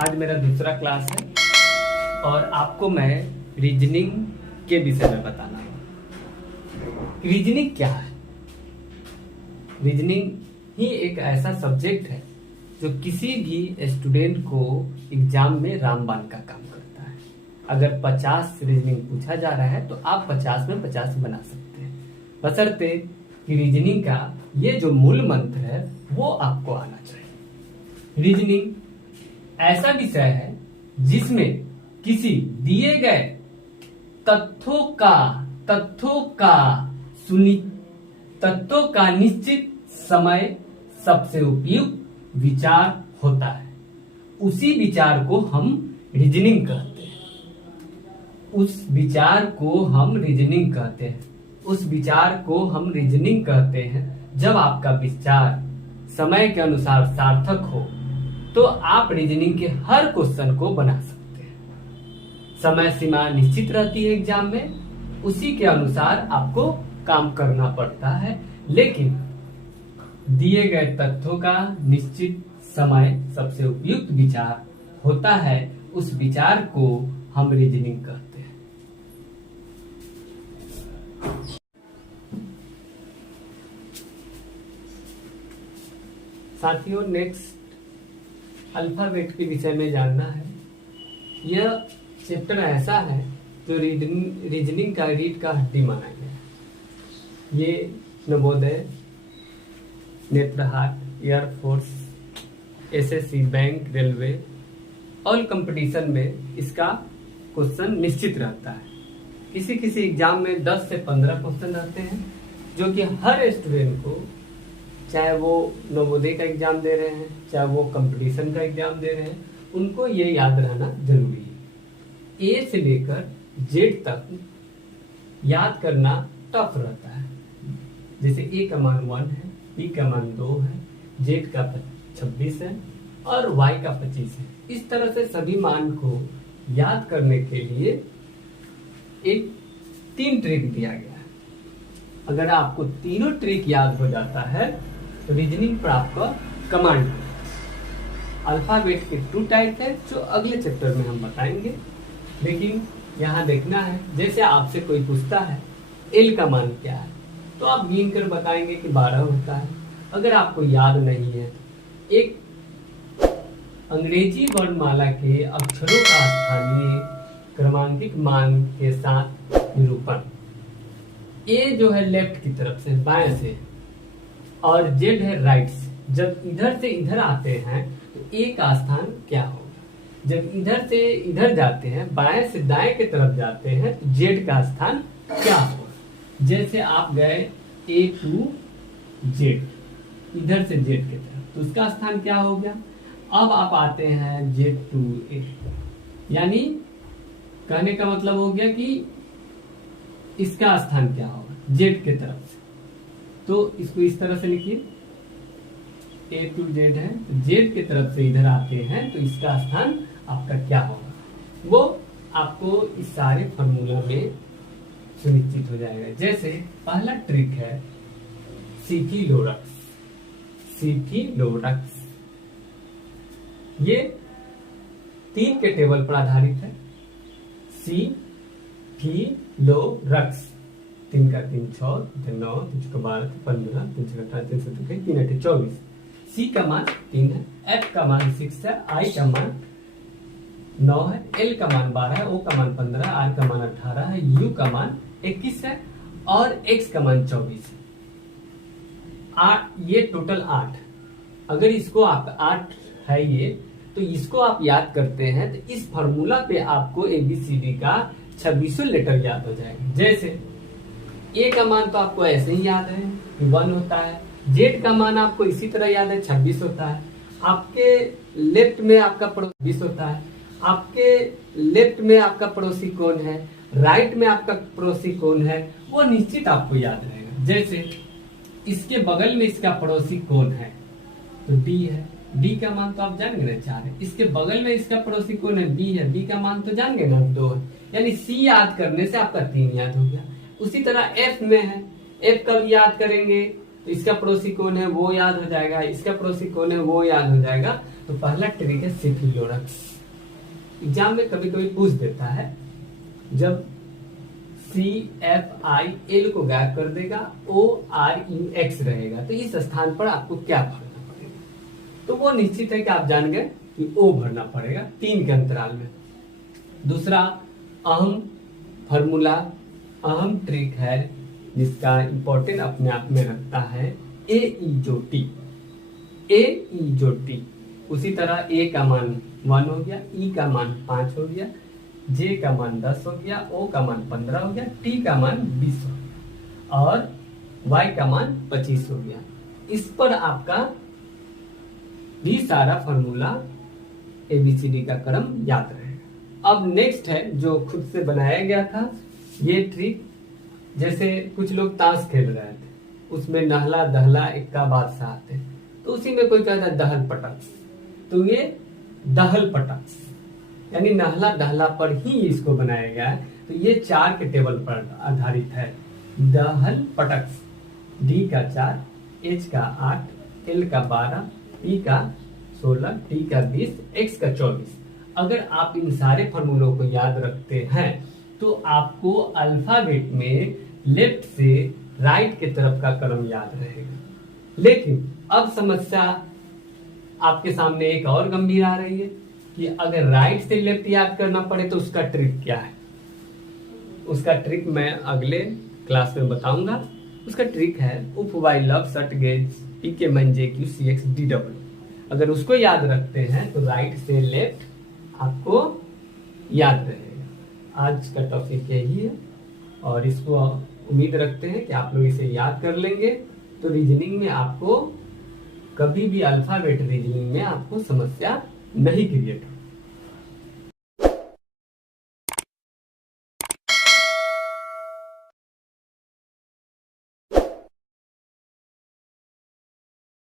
आज मेरा दूसरा क्लास है और आपको मैं रीजनिंग के विषय में बताना है। रीजनिंग क्या है? रीजनिंग ही एक ऐसा सब्जेक्ट है जो किसी भी स्टूडेंट को एग्जाम में रामबाण का काम करता है। अगर 50 रीजनिंग पूछा जा रहा है तो आप 50 में 50 बना सकते हैं, बशर्ते कि रीजनिंग का ये जो मूल मंत्र है वो आपको आना चाहिए। रीजनिंग ऐसा विषय है जिसमें किसी दिए गए तथ्यों का निश्चित समय सबसे उपयुक्त विचार होता है। उसी विचार को हम रीजनिंग कहते हैं। उस विचार को हम रीजनिंग कहते हैं जब आपका विचार समय के अनुसार सार्थक हो तो आप रीजनिंग के हर क्वेश्चन को बना सकते हैं। समय सीमा निश्चित रहती है एग्जाम में, उसी के अनुसार आपको काम करना पड़ता है, लेकिन दिए गए तथ्यों का निश्चित समय सबसे उपयुक्त विचार होता है। उस विचार को हम रीजनिंग कहते हैं। साथियों, नेक्स्ट अल्फाबेट के विषय में जानना है। यह चैप्टर ऐसा है जो रीजनिंग का रीढ़ का हड्डी माना गया है। ये Navodaya, Netarhat, air force, SSC, bank, railway all competition में इसका क्वेश्चन निश्चित रहता है। किसी किसी एग्जाम में 10 से 15 क्वेश्चन रहते हैं जो कि हर स्टूडेंट को, चाहे वो नवोदय का एग्जाम दे रहे हैं, चाहे वो कंपटीशन का एग्जाम दे रहे हैं, उनको ये याद रहना जरूरी है। ए से लेकर जेड तक याद करना टफ रहता है। जैसे ए का मान 1 है, बी का मान 2 है, जेड का 26 है और वाई का 25 है। इस तरह से सभी मान को याद करने के लिए एक 3 ट्रिक दिया गया है। अगर आपको तीनों ट्रिक याद हो जाता है तो रीजनिंग पर आपका कमांड। अल्फाबेट के 2 टाइप है जो अगले चैप्टर में हम बताएंगे, लेकिन यहाँ देखना है, जैसे आपसे कोई पूछता है एल का मान क्या है तो आप गिन कर बताएंगे कि 12 होता है। अगर आपको याद नहीं है, एक अंग्रेजी वर्णमाला के अक्षरों का स्थानीय क्रमांकित मान के साथ निरूपण। ए जो है लेफ्ट की तरफ से, बाएं से, और जेड है राइट से। जब इधर से इधर आते हैं तो ए का स्थान क्या होगा? जब इधर से इधर जाते हैं, बाएं से दाएं की तरफ जाते हैं, तो जेड का स्थान क्या होगा? जैसे आप गए ए टू जेड, इधर से जेड की तरफ, तो उसका स्थान क्या हो गया? अब आप आते हैं जेड टू ए, यानी कहने का मतलब हो गया कि इसका स्थान क्या होगा? जेड की तरफ से। तो इसको इस तरह से लिखिए, ए टू जेड है, तो जेड की तरफ से इधर आते हैं तो इसका स्थान आपका क्या होगा? वो आपको इस सारे फॉर्मूला में सुनिश्चित हो जाएगा। जैसे पहला ट्रिक है सीफिलोरक्स। ये 3 के टेबल पर आधारित है। सीफिलोरक्स, 3 का 3 6, 9, 3 12, 15, 3 18, 3 3 8 24। सी का मान 3 है, एफ का मान 6 है, आई का मान 9 है, एल का मान 12 है, ओ का मान 15, आर का मान 18 है, यू का मान 21 है और एक्स का मान 24 है। ये टोटल 8। अगर इसको आप 8 है ये, तो इसको आप याद करते हैं तो इस फॉर्मूला पे आपको एबीसीडी का 26 लेटर याद हो जाएगा। जैसे ए का मान तो आपको ऐसे ही याद है कि 1 होता है, जेड का मान आपको इसी तरह याद है 26 होता है, आपके लेफ्ट में आपका पड़ोसी 20 होता है, आपके लेफ्ट में आपका पड़ोसी कौन है, राइट में आपका पड़ोसी कौन है, वो निश्चित आपको याद रहेगा। जैसे इसके बगल में इसका पड़ोसी कौन है तो डी है, डी का मान तो आप जानेंगे ना 4 है। इसके बगल में इसका पड़ोसी कौन है? बी है, बी का मान तो जानेंगे ना 2 है। यानी सी याद करने से आपका 3 याद हो गया। उसी तरह एफ में है, एफ का भी याद करेंगे तो इसका पड़ोसी कौन है वो याद हो जाएगा, इसका पड़ोसी कौन है वो याद हो जाएगा। तो पहला ट्रिक है सिफिलोरक्स। एग्जाम में कभी कभी पूछ देता है, जब CFIL को गायब कर देगा, OREX रहेगा, तो इस स्थान पर आपको क्या भरना पड़ेगा? तो वो निश्चित है कि आप जान गए कि O भरना पड़ेगा 3 के अंतराल में। दूसरा अहम फॉर्मूला, अहम ट्रिक है जिसका इंपॉर्टेंट अपने आप में रखता है AE जो T। उसी तरह A का मान 1 हो गया, E का मान 5 हो गया, J का मान 10 हो गया, O का मान 15 हो गया, T का मान 20 हो गया और Y का मान 25 हो गया। इस पर आपका भी सारा फॉर्मूला ABCD का क्रम याद रहेगा। अब नेक्स्ट है जो खुद से बनाया गया था ये ट्रिक। जैसे कुछ लोग ताश खेल रहे थे, उसमें नहला दहला इक्का बादशाह थे, तो उसी में कोई कहता है दहल पटक, तो ये दहल पटक यानी नहला दहला पर ही इसको बनाया गया है। तो ये 4 के टेबल पर आधारित है। दहल पटक, D का 4, H का 8, L का 12, P का 16, T का 20, X का 24। अगर आप इन सारे फॉर्मूलों को याद रखते हैं तो आपको अल्फाबेट में लेफ्ट से राइट के तरफ का क्रम याद रहेगा। लेकिन अब समस्या आपके सामने एक और गंभीर आ रही है कि अगर राइट से लेफ्ट याद करना पड़े तो उसका ट्रिक क्या है? उसका ट्रिक मैं अगले क्लास में बताऊंगा। उसका ट्रिक है उफ वाई लव सट गेज PK मन JQ CX DW। अगर उसको याद रखते हैं तो राइट से लेफ्ट आपको याद रहेगा। आज का टॉपिक यही है और इसको उम्मीद रखते हैं कि आप लोग इसे याद कर लेंगे, तो रीजनिंग में आपको कभी भी अल्फाबेट रीजनिंग में आपको समस्या नहीं क्रिएट होगी।